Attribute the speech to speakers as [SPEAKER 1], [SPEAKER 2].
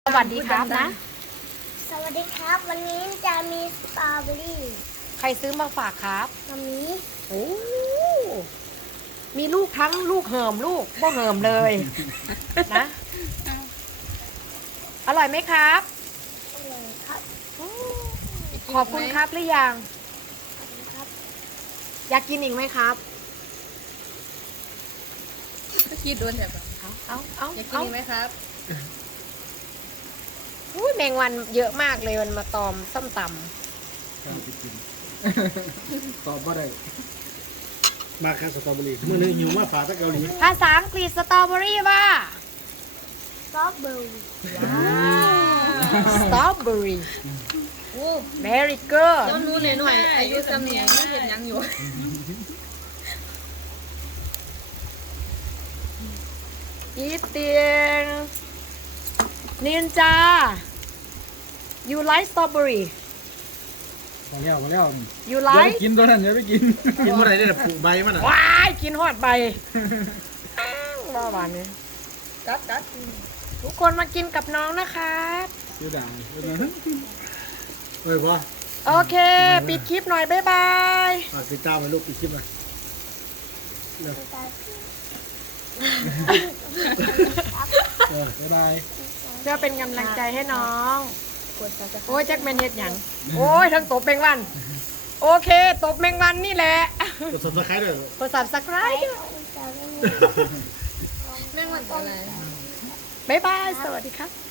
[SPEAKER 1] สวัสดีครับนะ
[SPEAKER 2] สวัสดีครับ วันนี้จะมีสตรอเบอรี่
[SPEAKER 1] ใครซื้อมาฝากครับ
[SPEAKER 2] มามี
[SPEAKER 1] โอ้มีลูกทั้งลูกเหิมลูกบ่เหิมเลยนะ อร่อยไหมครับ
[SPEAKER 2] อร่อยครับ
[SPEAKER 1] ขอบคุณครับหรือยัง
[SPEAKER 2] ขอบคุณครับ
[SPEAKER 1] อยากกินอีกไหมครับ
[SPEAKER 3] ก็คิดโดนแบบ
[SPEAKER 1] เอา
[SPEAKER 3] อยากกินอีกไหมครับ
[SPEAKER 1] อุ้ยแมงวันเยอะมากเลยมันมาตอมส้มต
[SPEAKER 4] กล้าไปกิน ตอบว่าได้มาครับสตรอเบอรี่เมื่อนี้หิวมาฝากตะเกาหลี
[SPEAKER 1] ำภาษาอังกฤษสตรอเบอรี่ว่า
[SPEAKER 2] สตรอเบอรี่
[SPEAKER 1] สตรอเบอรี่
[SPEAKER 3] โอ้
[SPEAKER 1] very good
[SPEAKER 3] ต้นนู้นหน่อยอายุจำเนียงไม่เห็นยังอยู่
[SPEAKER 1] eating ninja you like strawberry
[SPEAKER 4] มาแล้ว
[SPEAKER 1] you
[SPEAKER 4] อย่าไป
[SPEAKER 1] like
[SPEAKER 4] กินตัวนั้นอย่าไปกิน กินเมื่อไหร่เนี่ยปลูกใบมันอ่ะ
[SPEAKER 1] ว้ายกินหอดใบบ้าหวานเนี่ย
[SPEAKER 3] กัด
[SPEAKER 1] ทุกคนมากินกับน้องนะครับ
[SPEAKER 4] ซื้อด่างเฮ้ยพ่อ
[SPEAKER 1] โอเค ปิดคลิปหน่อย บ๊ายบาย
[SPEAKER 4] ฝากติดตามไว้ลูกปิดคลิปหน่อยเร็วบ๊ายบาย
[SPEAKER 1] เพื่อเป็นกำลังใจให้น้อง
[SPEAKER 2] กดซับสไครบ์
[SPEAKER 1] โอ้ยแจ็คแมนเฮ็ดหยัง โอ้ย ทั้งตบแมงวัน โอเค ตบแมงวันนี่แหละ
[SPEAKER 4] กด subscribe ด้วย
[SPEAKER 1] กด subscribe ด้วย
[SPEAKER 2] จะไม่มี
[SPEAKER 3] แม่งมันอะไร
[SPEAKER 1] บ๊ายบาย สวัสดีครับ